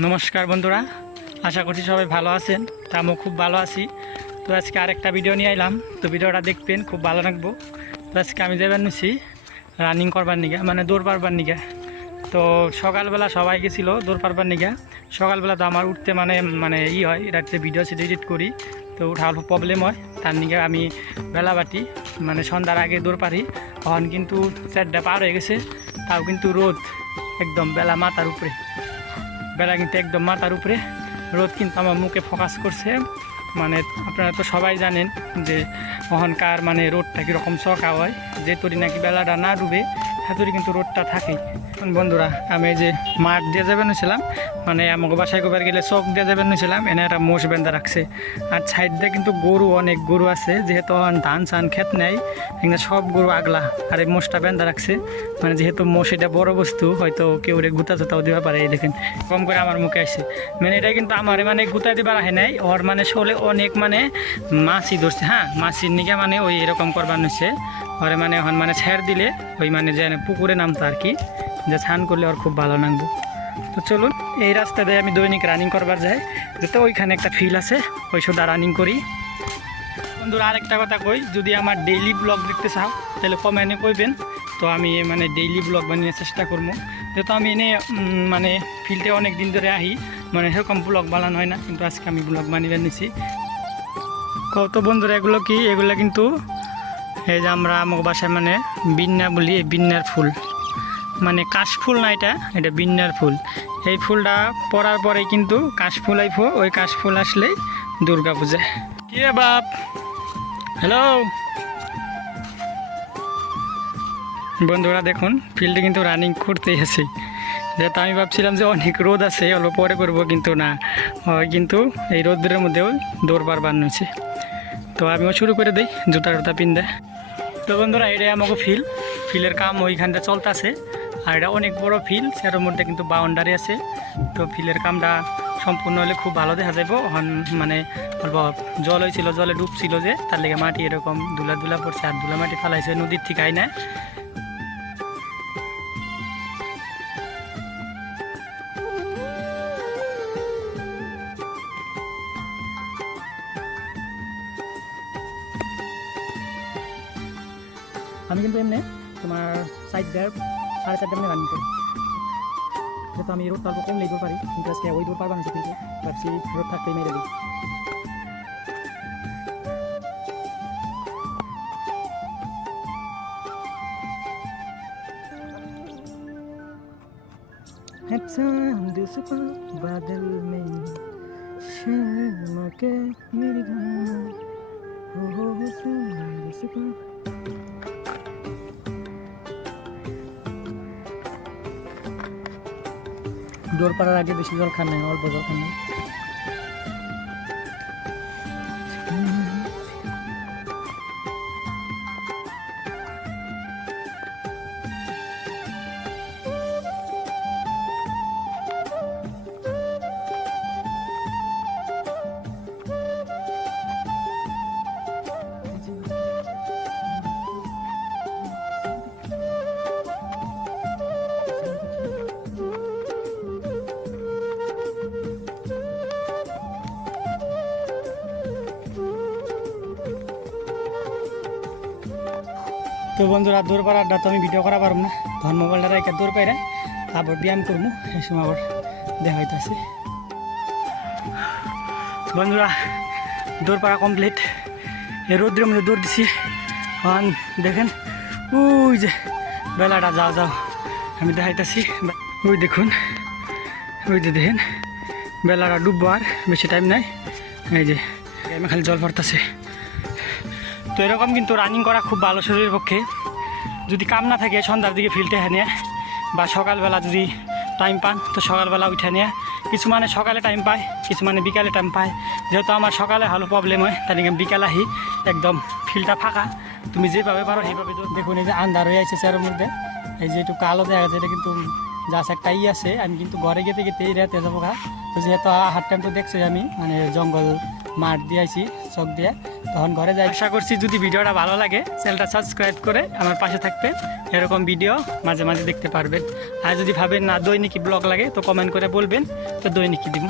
নমস্কার বন্ধুরা, আশা করছি সবাই ভালো আছেন। তা আমিও খুব ভালো আছি। তো আজকে আরেকটা ভিডিও নিয়ে এলাম, তো ভিডিওটা দেখবেন, খুব ভালো লাগবো। তো আজকে আমি যাবেন নিছি রানিং করবার নিগে, মানে দৌড় পারবার নিগে। তো সকালবেলা সবাই গেছিলো দৌড় পারবার নিগে। সকালবেলা তো আমার উঠতে মানে মানে হয়, রাত্রে ভিডিও সেটা এডিট করি, তো উঠা অল্প প্রবলেম হয়। তার নিগে আমি বেলাবাটি মানে সন্ধ্যার আগে দৌড় পারি। তখন কিন্তু 4টা পার হয়ে গেছে, তাও কিন্তু রোদ একদম বেলা মাথার উপরে, বেলা কিন্তু একদম মাথার উপরে রোদ কিন্তু আমার মুখে ফোকাস করছে। মানে আপনারা তো সবাই জানেন যে ওখানকার মানে রোদটা কীরকম চকা হয়, যে তরি নাকি বেলাটা না ডুবে হাতুরি কিন্তু রোদটা থাকেই। বন্ধুরা, আমি এই যে মাঠ দিয়ে যাবেন হয়েছিলাম, মানে আমাকে বাসায় গোবার গেলে চক দিয়ে যাবেন হয়েছিলাম, এনে একটা মোষ বেঁধে রাখছে। আর সাইড দিয়ে কিন্তু গরু, অনেক গরু আছে, যেহেতু ধান চান ক্ষেত নেই, এখানে সব গরু আগলা। আর এই মোষটা বেঁধে রাখছে, মানে যেহেতু মোষ এটা বড় বস্তু, হয়তো কেউ রে গুতা চুতাও দিবা পারে। এই দেখেন কম করে আমার মুখে আসছে, মানে এটা কিন্তু আমার মানে গুতা দিবার আহে নাই, ওর মানে শোলে অনেক মানে মাছি ধরছে। হ্যাঁ, মাছির নিকে মানে ওই এরকম করবার নিচ্ছে ওরে, মানে এখন মানে ছেড় দিলে ওই মানে যে পুকুরে নামতো আর কি, যে স্নান করলে ওর খুব ভালো লাগবে। তো চলুন, এই রাস্তা দিয়ে আমি দৈনিক রানিং করবার যাই, যেতে ওইখানে একটা ফিল্ড আছে, ওই সোদা রানিং করি। বন্ধুরা, আরেকটা কথা কই, যদি আমার ডেইলি ব্লগ দেখতে চাও তাহলে কমেন্টে কইবেন, তো আমি মানে ডেইলি ব্লগ বানিয়ে চেষ্টা করবো। যেহেতু আমি এনে মানে ফিল্ডে অনেক দিন ধরে আহি, মানে সেরকম ব্লগ বানানো হয় না, কিন্তু আজকে আমি ব্লগ বানিয়ে নিছি। কত বন্ধুরা, এগুলো কি, এগুলো কিন্তু এই যে আমরা আমার বাসায় মানে বিন্না বলি, এই বিন্নার ফুল, মানে কাশফুল না, এটা বিন্নার ফুল। এই ফুলটা পরার পরে কিন্তু কাশফুল আইফো, ওই কাশফুল আসলেই দুর্গা পূজা। কি রে বাপ, হ্যালো বন্ধুরা, দেখুন ফিল্ডে কিন্তু রানিং করতেই আছি। যেহেতু আমি ভাবছিলাম যে অনেক রোদ আছে, অল্প পরে করবো, কিন্তু না, কিন্তু এই রোদের মধ্যেও দৌড় পারবার নিয়েছে। তো আমিও শুরু করে দিই জুতা টুতা পিন্ধে। তো বন্ধুরা, এটাই আমাকে ফিল্ডের কাম ওইখানটা চলতেছে। আর এটা অনেক বড় ফিল্ড, সেটার মধ্যে কিন্তু বাউন্ডারি আছে। তো ফিল্ডের কামটা সম্পূর্ণ হলে খুব ভালো দেখা যাবো। মানে অল্প জল হয়েছিল, জলে ডুবছিল, যে তার লেগে মাটি এরকম ধুলা পড়ছে, আর ধুলা মাটি ফালাইছে নদীর থেকে আই না। আমি কিন্তু এমনি তোমার সাইড দেওয়ার 4:30 মানে রানিং করি, যেহেতু আমি রোদ অল্প কমলেই দৌড় পারি, কিন্তু আজকে ওই দৌড় পারবা না, কিন্তু ভাবছি রোদ থাকতেই মেরে দিই। बादल में शर्मा के मेरी हो দৌড় পাড়ার আগে বেশি জল খান নাই, অল্প জল খান নাই। তো বন্ধুরা, দৌড় পাড়াটা তো আমি ভিডিও করা পারব না, ধর মোবাইলটা রেখে দৌড় পাইরা আবার ব্যায়াম করবো, এই সময় আবার দেখা হইতেছে। বন্ধুরা, দৌড় পাড়া কমপ্লিট, এই রোদ্রের মধ্যে দৌড় দিছি। এখন দেখেন ওই যে বেলাটা, যাও আমি দেখাইতেছি, ওই দেখুন, ওই যে দেখেন বেলাটা ডুববো, আর বেশি টাইম নাই। এই যে আমি খালি জল পড়তেছে। তো এরকম কিন্তু রানিং করা খুব ভালো শরীরের পক্ষে। যদি কাম না থাকে সন্ধ্যার দিকে ফিল্ডে নিয়ে, বা সকালবেলা যদি টাইম পান তো সকালবেলা উঠে নিয়ে, কিছু মানে সকালে টাইম পায়, কিছু মানে বিকালে টাইম পায়। যেহেতু আমার সকালে ভালো প্রবলেম হয়, তাই বিকাল আহি একদম ফিল্ডটা ফাঁকা, তুমি যেভাবে পারো সেইভাবে। দেখুন এই যে আন্ধার হয়ে আছে চেয়ারের মধ্যে, এই যে একটু কালো দেখা যাচ্ছে, এটা কিন্তু জাস্ট একটা আছে। আমি কিন্তু ঘরে গেতে এই রাতে যাবো গা। তো যেহেতু হাট টাইম তো দেখছি আমি, মানে জঙ্গল মাঠ দিয়ে আইছি চক দিয়ে, তখন ঘরে যাই। আশা করছি যদি ভিডিওটা ভালো লাগে চ্যানেলটা সাবস্ক্রাইব করে আমার পাশে থাকবেন, এরকম ভিডিও মাঝে মাঝে দেখতে পারবেন। আর যদি ভাবেন না দৈনিকই ব্লগ লাগে তো কমেন্ট করে বলবেন, তো দৈনিকই দিব।